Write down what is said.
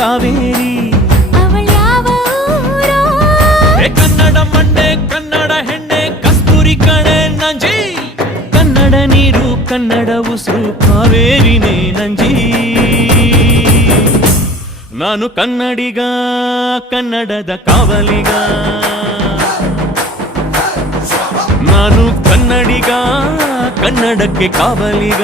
ಕಾವೇರಿ. ಅವಳ್ಯಾವ ಊರೋ? ಕನ್ನಡ ಮಣ್ಣೆ ಕನ್ನಡ ಹೆಣ್ಣೆ ಕಸ್ತೂರಿ ಕಣೆ ನಂಜಿ. ಕನ್ನಡ ನೀರು ಕನ್ನಡ ಉಸಿರು ಕಾವೇರಿನೇ ನಂಜಿ. ನಾನು ಕನ್ನಡಿಗ ಕನ್ನಡದ ಕಾವಲಿಗ. ನಾನು ಕನ್ನಡಿಗ ಕನ್ನಡಕ್ಕೆ ಕಾವಲಿಗ.